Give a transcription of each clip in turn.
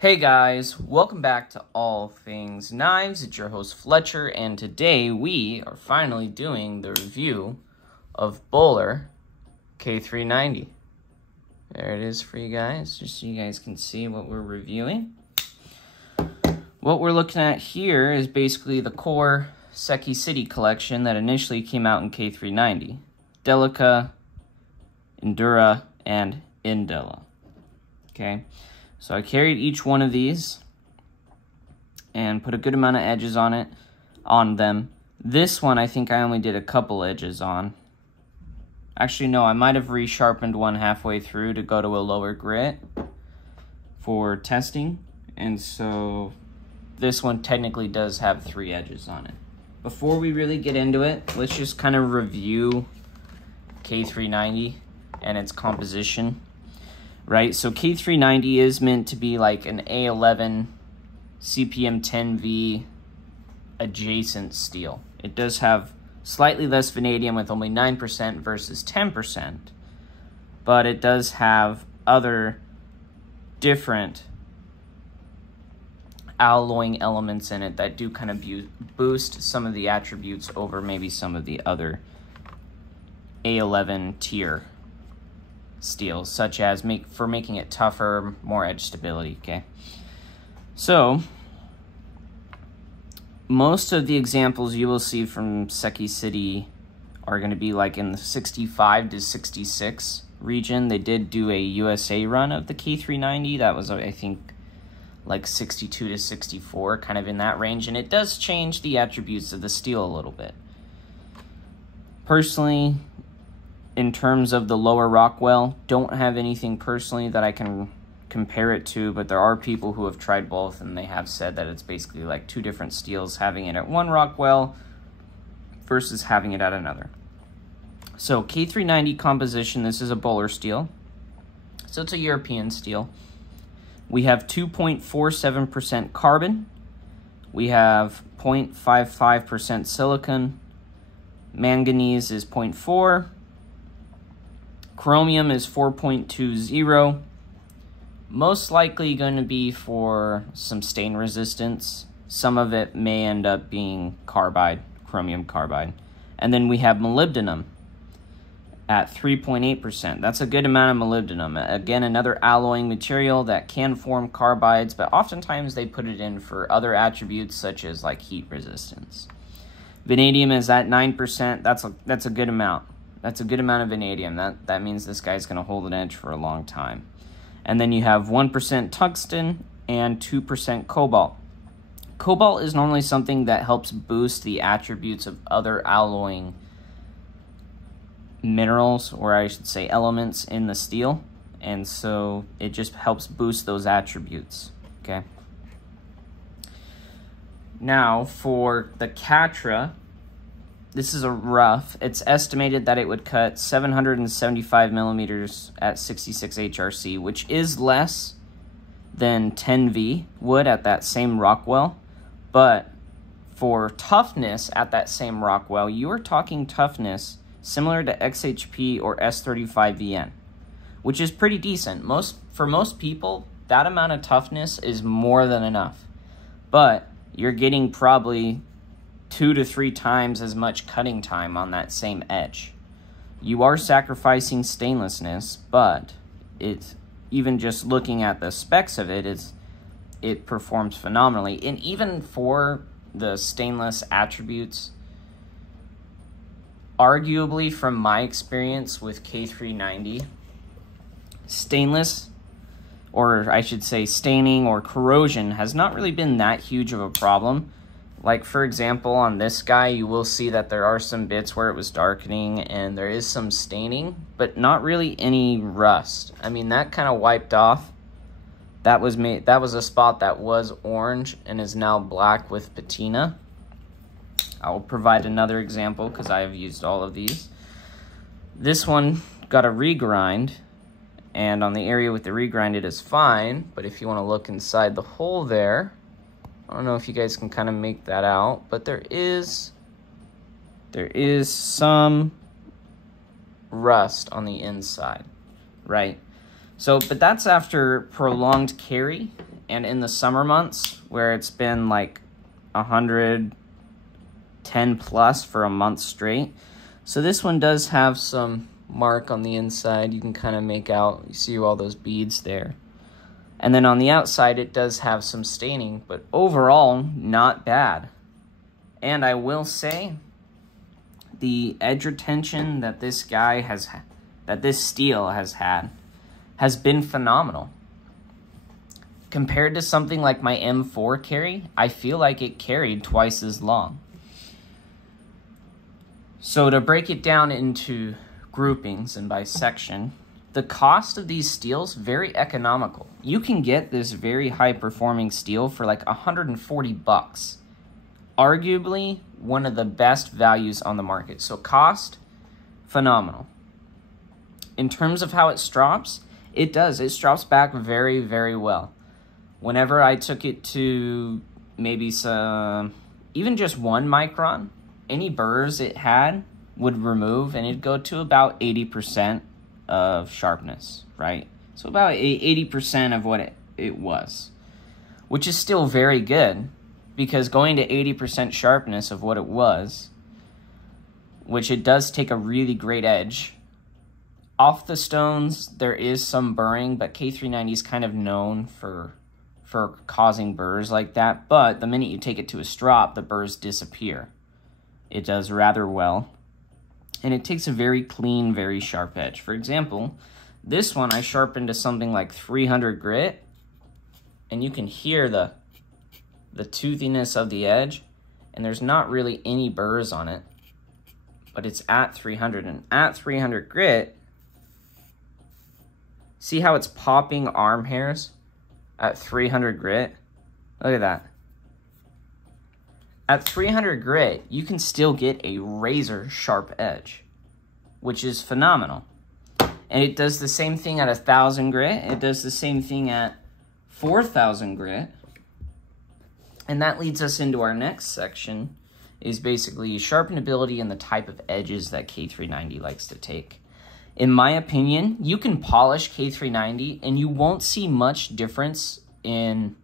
Hey guys, welcome back to All Things Knives. It's your host Fletcher, and today we are finally doing the review of Böhler K390. There it is for you guys, just so you guys can see what we're reviewing. What we're looking at here is basically the core Seki City collection that initially came out in K390. Delica, Endura, and Indela. Okay. So I carried each one of these and put a good amount of edges on them. This one I think I only did a couple edges on. Actually, no, I might have resharpened one halfway through to go to a lower grit for testing. And so this one technically does have 3 edges on it. Before we really get into it, let's just kind of review K390 and its composition. Right, so K390 is meant to be like an A11 CPM 10V adjacent steel. It does have slightly less vanadium with only 9% versus 10%, but it does have other different alloying elements in it that do kind of boost some of the attributes over maybe some of the other A11 tier steels, such as making it tougher, more edge stability. Okay, so most of the examples you will see from Seki City are going to be like in the 65 to 66 region. They did do a USA run of the K390 that was, I think, like 62 to 64, kind of in that range, and it does change the attributes of the steel a little bit. Personally, in terms of the lower Rockwell, don't have anything personally that I can compare it to, but there are people who have tried both, and they have said that it's basically like 2 different steels, having it at one Rockwell versus having it at another. So K390 composition, this is a Böhler steel, so it's a European steel. We have 2.47% carbon, we have 0.55% silicon, manganese is 0.4%, chromium is 4.20, most likely going to be for some stain resistance. Some of it may end up being carbide, chromium carbide. And then we have molybdenum at 3.8%. That's a good amount of molybdenum. Again, another alloying material that can form carbides, but oftentimes they put it in for other attributes such as like heat resistance. Vanadium is at 9%. That's a good amount. That's a good amount of vanadium. That means this guy's going to hold an edge for a long time. And then you have 1% tungsten and 2% cobalt. Cobalt is normally something that helps boost the attributes of other alloying minerals, or I should say elements in the steel. And so it just helps boost those attributes, okay? Now for the K390, this is a rough. It's estimated that it would cut 775 millimeters at 66 HRC, which is less than 10V would at that same Rockwell. But for toughness at that same Rockwell, you are talking toughness similar to XHP or S35VN, which is pretty decent. For most people, that amount of toughness is more than enough. But you're getting probably 2 to 3 times as much cutting time on that same edge. You are sacrificing stainlessness, but it's even just looking at the specs of it performs phenomenally. And even for the stainless attributes, arguably from my experience with K390, stainless, or I should say staining or corrosion, has not really been that huge of a problem. Like, for example, on this guy, you will see that there are some bits where it was darkening and there is some staining, but not really any rust. I mean, that kind of wiped off. That was a spot that was orange and is now black with patina. I'll provide another example because I have used all of these. This one got a regrind, and on the area with the regrind, it is fine, but if you want to look inside the hole there, I don't know if you guys can kind of make that out, but there is some rust on the inside, right? So, but that's after prolonged carry and in the summer months where it's been like 110 plus for a month straight. So this one does have some mark on the inside. You can kind of make out, you see all those beads there. And then on the outside, it does have some staining, but overall, not bad. And I will say, the edge retention that this guy has, that this steel has had, has been phenomenal. Compared to something like my M4 carry, I feel like it carried twice as long. So to break it down into groupings and by section, the cost of these steels, very economical. You can get this very high performing steel for like 140 bucks. Arguably one of the best values on the market. So cost, phenomenal. In terms of how it strops, it does. It strops back very, very well. Whenever I took it to maybe some, even just 1 micron, any burrs it had would remove, and it'd go to about 80% of sharpness, right? So about 80% of what it was, which is still very good, because going to 80% sharpness of what it was, which it does take a really great edge. Off the stones, there is some burring, but K390 is kind of known for causing burrs like that, but the minute you take it to a strop, the burrs disappear. It does rather well, and it takes a very clean, very sharp edge. For example, this one I sharpened to something like 300 grit, and you can hear the toothiness of the edge, and there's not really any burrs on it, but it's at 300, and at 300 grit, see how it's popping arm hairs at 300 grit? Look at that. At 300 grit, you can still get a razor sharp edge, which is phenomenal. And it does the same thing at 1,000 grit. It does the same thing at 4,000 grit. And that leads us into our next section, is basically sharpenability and the type of edges that K390 likes to take. In my opinion, you can polish K390 and you won't see much difference in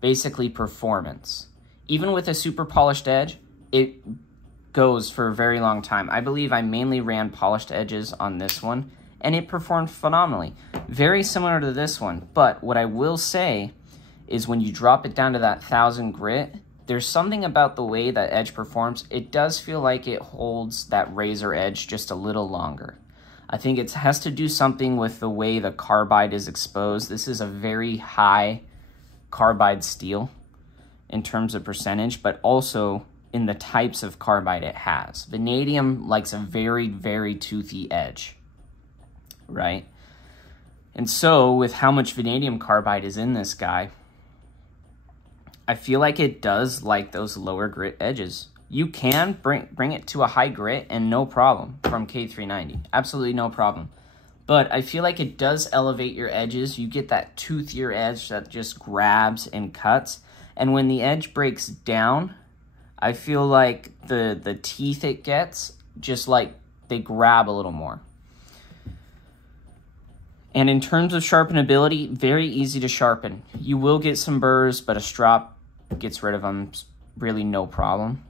basically performance. Even with a super polished edge, it goes for a very long time. I believe I mainly ran polished edges on this one, and it performed phenomenally. Very similar to this one, but what I will say is when you drop it down to that 1,000 grit, there's something about the way that edge performs. It does feel like it holds that razor edge just a little longer. I think it has to do something with the way the carbide is exposed. This is a very high carbide steel in terms of percentage, but also in the types of carbide it has. Vanadium likes a very, very toothy edge, right? And so with how much vanadium carbide is in this guy, I feel like it does like those lower grit edges. You can bring it to a high grit and no problem from K390. Absolutely no problem. But I feel like it does elevate your edges. You get that toothier edge that just grabs and cuts. And when the edge breaks down, I feel like the teeth it gets, just like they grab a little more. And in terms of sharpenability, very easy to sharpen. You will get some burrs, but a strop gets rid of them, really no problem.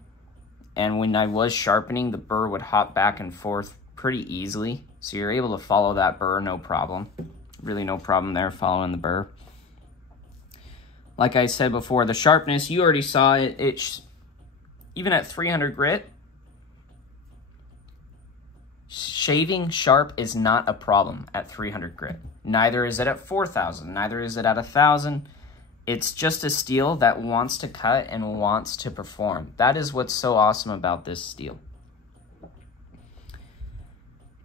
And when I was sharpening, the burr would hop back and forth pretty easily. So you're able to follow that burr, no problem. Really no problem there following the burr. Like I said before, the sharpness, you already saw it. Even at 300 grit, shaving sharp is not a problem at 300 grit. Neither is it at 4,000, neither is it at 1,000. It's just a steel that wants to cut and wants to perform. That is what's so awesome about this steel.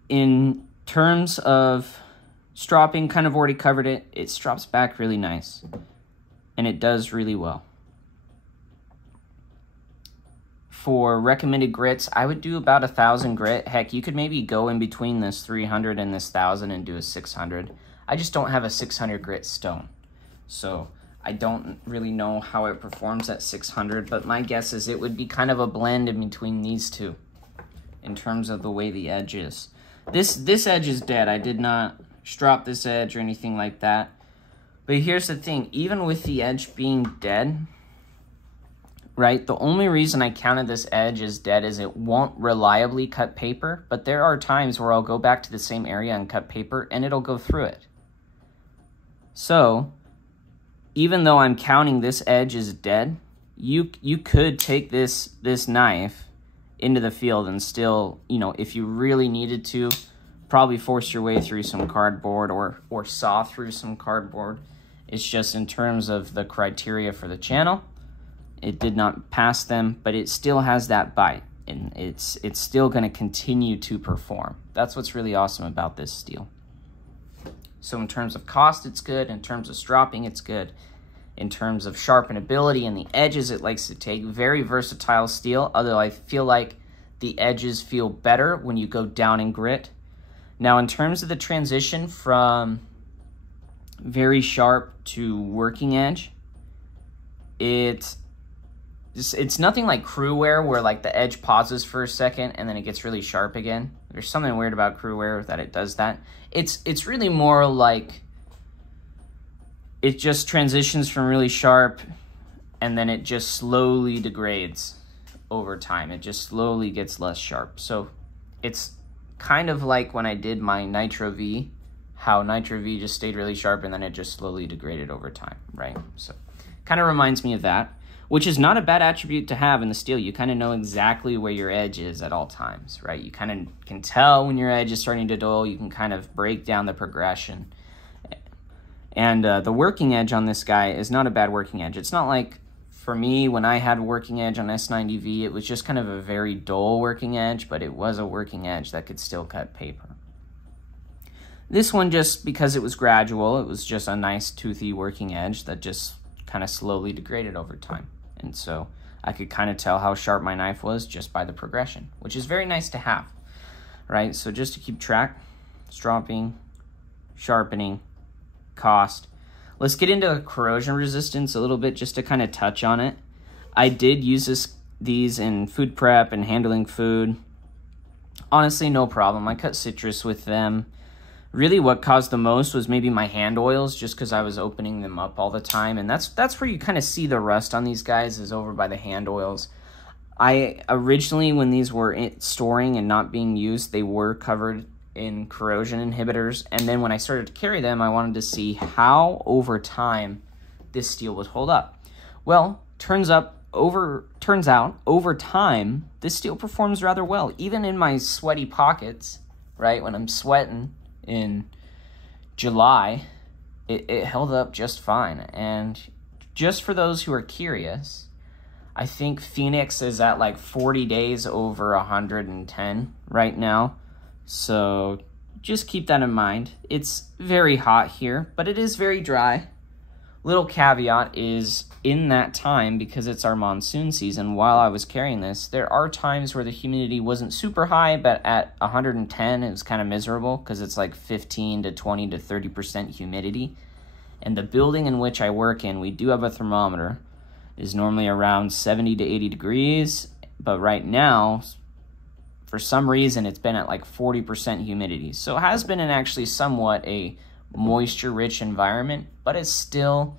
In terms of stropping, kind of already covered it. It strops back really nice. And it does really well. For recommended grits, I would do about 1,000 grit. Heck, you could maybe go in between this 300 and this 1,000 and do a 600. I just don't have a 600 grit stone. So I don't really know how it performs at 600, but my guess is it would be kind of a blend in between these two in terms of the way the edge is. This edge is dead. I did not strop this edge or anything like that. But here's the thing, even with the edge being dead, right, the only reason I counted this edge as dead is it won't reliably cut paper, but there are times where I'll go back to the same area and cut paper and it'll go through it. So, even though I'm counting this edge as dead, you could take this knife into the field and still, you know, if you really needed to, probably force your way through some cardboard or saw through some cardboard. It's just in terms of the criteria for the channel, it did not pass them, but it still has that bite, and it's still going to continue to perform. That's what's really awesome about this steel. So in terms of cost, it's good. In terms of stropping, it's good. In terms of sharpenability and the edges it likes to take, very versatile steel, although I feel like the edges feel better when you go down in grit. Now, in terms of the transition from very sharp to working edge, it's nothing like crew wear where like the edge pauses for a second and then it gets really sharp again. There's something weird about crew wear that it does that. It's really more like it just transitions from really sharp and then it just slowly degrades over time. It just slowly gets less sharp. So it's kind of like when I did my Nitro V, how Nitro V just stayed really sharp and then it just slowly degraded over time, right? So kind of reminds me of that, which is not a bad attribute to have in the steel. You kind of know exactly where your edge is at all times, right? You kind of can tell when your edge is starting to dull. You can kind of break down the progression. And the working edge on this guy is not a bad working edge. It's not like, for me, when I had working edge on S90V, it was just kind of a very dull working edge, but it was a working edge that could still cut paper. This one, just because it was gradual, it was just a nice toothy working edge that just kind of slowly degraded over time. And so I could kind of tell how sharp my knife was just by the progression, which is very nice to have, right? So just to keep track, stropping, sharpening, cost. Let's get into corrosion resistance a little bit just to kind of touch on it. I did use these in food prep and handling food. Honestly, no problem. I cut citrus with them. Really what caused the most was maybe my hand oils, just because I was opening them up all the time. And that's where you kind of see the rust on these guys, is over by the hand oils. I originally, when these were storing and not being used, they were covered in corrosion inhibitors, and then when I started to carry them, I wanted to see how over time this steel would hold up. Well, turns out over time this steel performs rather well, even in my sweaty pockets, right? When I'm sweating in July, it held up just fine. And just for those who are curious, I think Phoenix is at like 40 days over 110 right now. So just keep that in mind. It's very hot here, but it is very dry. Little caveat is, in that time, because it's our monsoon season, while I was carrying this, there are times where the humidity wasn't super high, but at 110 it was kind of miserable because it's like 15 to 20 to 30% humidity. And the building in which I work in, we do have a thermometer, is normally around 70 to 80 degrees, but right now, for some reason, it's been at like 40% humidity. So it has been actually somewhat a moisture-rich environment, but it's still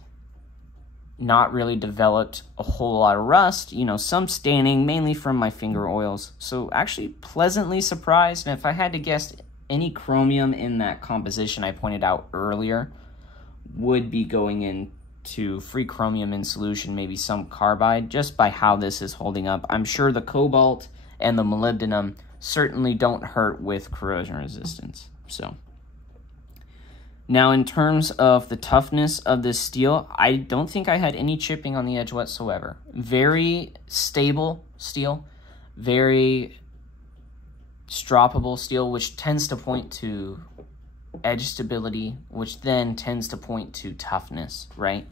not really developed a whole lot of rust. You know, some staining, mainly from my finger oils. So actually pleasantly surprised. And if I had to guess, any chromium in that composition I pointed out earlier would be going into free chromium in solution, maybe some carbide, just by how this is holding up. I'm sure the cobalt and the molybdenum certainly don't hurt with corrosion resistance. So now, in terms of the toughness of this steel, I don't think I had any chipping on the edge whatsoever. Very stable steel, very stroppable steel, which tends to point to edge stability, which then tends to point to toughness, right?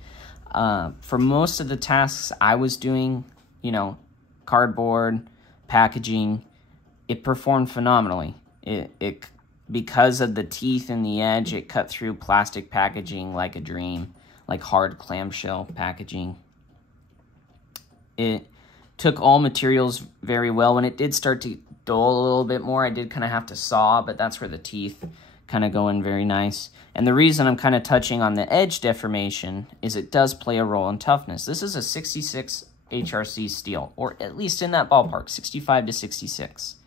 For most of the tasks I was doing, you know, cardboard, packaging, it performed phenomenally. It because of the teeth in the edge, it cut through plastic packaging like a dream, like hard clamshell packaging. It took all materials very well. When it did start to dull a little bit more, I did kind of have to saw, but that's where the teeth kind of go in very nice. And the reason I'm kind of touching on the edge deformation is it does play a role in toughness. This is a 66 HRC steel, or at least in that ballpark, 65 to 66.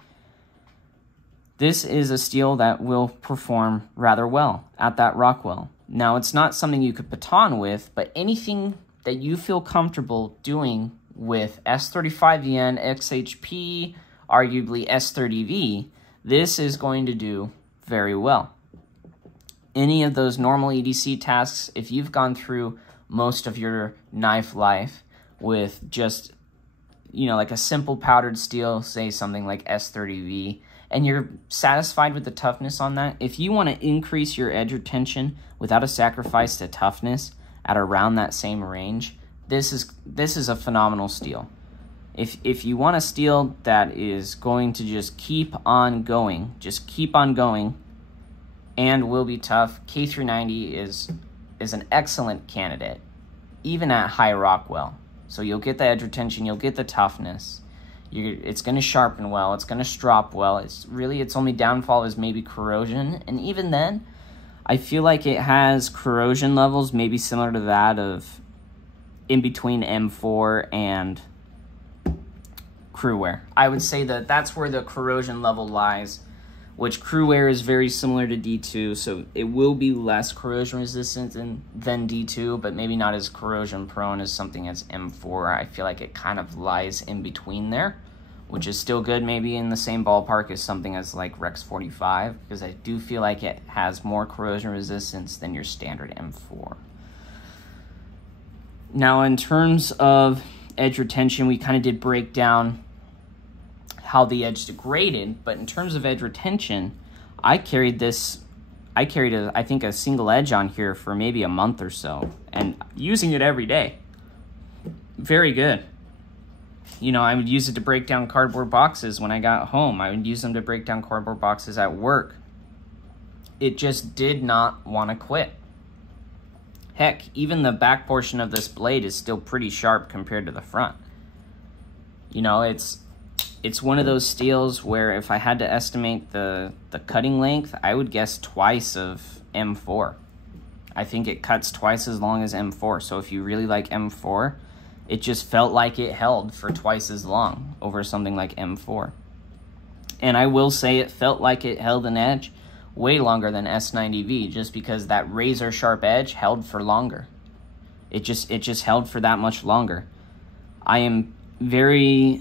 This is a steel that will perform rather well at that Rockwell. Now, it's not something you could baton with, but anything that you feel comfortable doing with S35VN, XHP, arguably S30V, this is going to do very well. Any of those normal EDC tasks, if you've gone through most of your knife life with just, you know, like a simple powdered steel, say something like S30V, and you're satisfied with the toughness on that, if you want to increase your edge retention without a sacrifice to toughness at around that same range, this is a phenomenal steel. If you want a steel that is going to just keep on going, and will be tough, K390 is an excellent candidate, even at high Rockwell. So you'll get the edge retention, you'll get the toughness. It's going to sharpen well, it's going to strop well. Its only downfall is maybe corrosion, and even then, I feel like it has corrosion levels maybe similar to that of in between M4 and Crewwear. I would say that that's where the corrosion level lies, which Crewwear is very similar to D2, so it will be less corrosion resistant than D2, but maybe not as corrosion prone as something as M4. I feel like it kind of lies in between there, which is still good, maybe in the same ballpark as something as like Rex 45, because I do feel like it has more corrosion resistance than your standard M4. Now, in terms of edge retention, we kind of did break down how the edge degraded, but in terms of edge retention, I carried I think a single edge on here for maybe a month or so, and using it every day. Very good. You know, I would use it to break down cardboard boxes when I got home. I would use them to break down cardboard boxes at work. It just did not want to quit. Heck, even the back portion of this blade is still pretty sharp compared to the front. You know, it's one of those steels where if I had to estimate the cutting length, I would guess twice of M4. I think it cuts twice as long as M4. So if you really like M4, it just felt like it held for twice as long over something like M4. And I will say it felt like it held an edge way longer than S90V, just because that razor sharp edge held for longer. It just held for that much longer. I am very,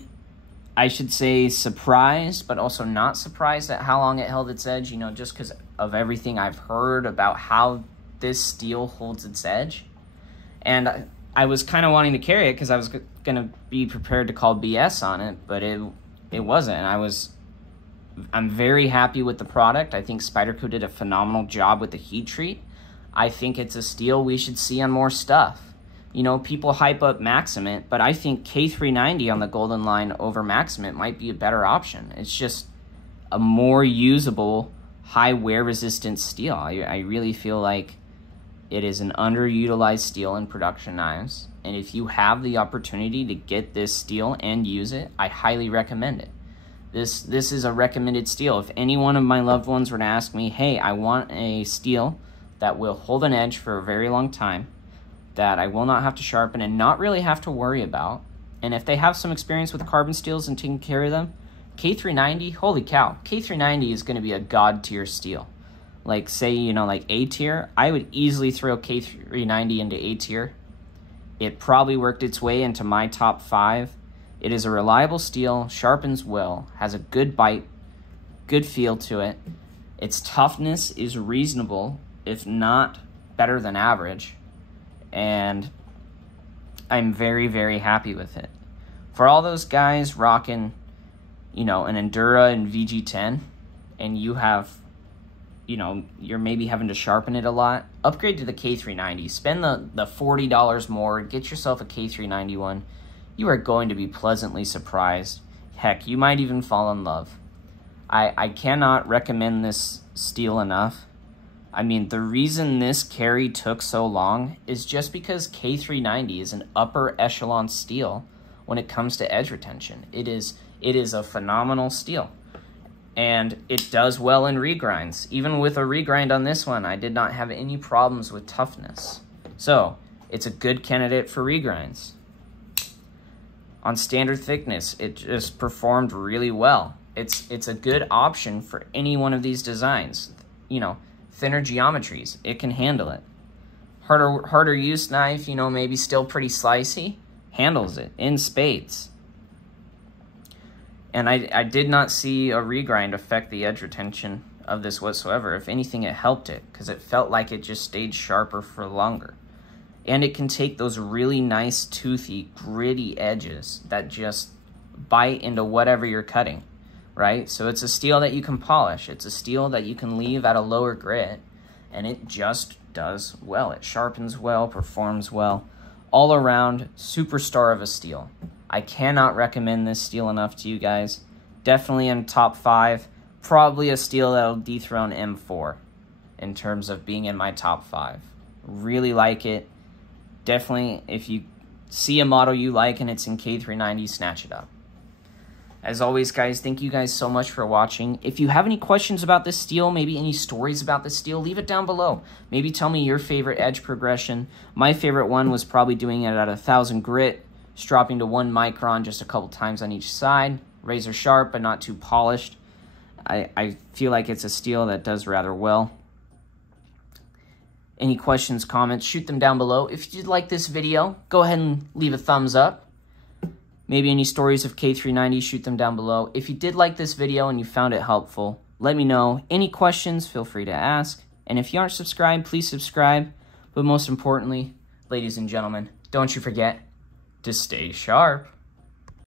I should say, surprised, but also not surprised at how long it held its edge, you know, just because of everything I've heard about how this steel holds its edge. And I was kind of wanting to carry it because I was going to be prepared to call BS on it, but it wasn't. I'm very happy with the product. I think Spyderco did a phenomenal job with the heat treat. I think it's a steel we should see on more stuff. You know, people hype up Maximate, but I think K390 on the Golden line over Maximate might be a better option. It's just a more usable, high wear resistant steel. I really feel like it is an underutilized steel in production knives. And if you have the opportunity to get this steel and use it, I highly recommend it. This is a recommended steel. If any one of my loved ones were to ask me, hey, I want a steel that will hold an edge for a very long time, that I will not have to sharpen and not really have to worry about, and if they have some experience with carbon steels and taking care of them, K390, holy cow, K390 is going to be a god tier steel. Like, say, you know, like A tier, I would easily throw K390 into A tier. It probably worked its way into my top 5. It is a reliable steel, sharpens well, has a good bite, good feel to it. Its toughness is reasonable, if not better than average, and I'm very, very happy with it. For all those guys rocking, you know, an Endura and VG10, and you have, you know, you're maybe having to sharpen it a lot, upgrade to the K390. Spend the $40 more, get yourself a K390 one. You are going to be pleasantly surprised. Heck, you might even fall in love. I cannot recommend this steel enough. I mean, the reason this carry took so long is just because K390 is an upper echelon steel when it comes to edge retention. It is a phenomenal steel. And it does well in regrinds. Even with a regrind on this one, I did not have any problems with toughness. So, it's a good candidate for regrinds. On standard thickness, it just performed really well. It's a good option for any one of these designs. You know, thinner geometries, it can handle it. Harder use knife, you know, maybe still pretty slicey, handles it in spades. And I did not see a regrind affect the edge retention of this whatsoever. If anything, it helped it, because it felt like it just stayed sharper for longer. And it can take those really nice, toothy, gritty edges that just bite into whatever you're cutting, right? So it's a steel that you can polish. It's a steel that you can leave at a lower grit, and it just does well. It sharpens well, performs well. All around, superstar of a steel. I cannot recommend this steel enough to you guys. Definitely in top 5. Probably a steel that'll dethrone M4 in terms of being in my top 5. Really like it. Definitely, if you see a model you like and it's in K390, snatch it up. As always, guys, thank you guys so much for watching. If you have any questions about this steel, maybe any stories about this steel, leave it down below. Maybe tell me your favorite edge progression. My favorite one was probably doing it at 1000 grit, dropping to 1 micron just a couple times on each side. Razor sharp, but not too polished. I feel like it's a steel that does rather well. Any questions, comments, shoot them down below. If you did like this video, go ahead and leave a thumbs up. Maybe any stories of K390, shoot them down below. If you did like this video and you found it helpful, let me know. Any questions, feel free to ask. And if you aren't subscribed, please subscribe. But most importantly, ladies and gentlemen, don't you forget to stay sharp.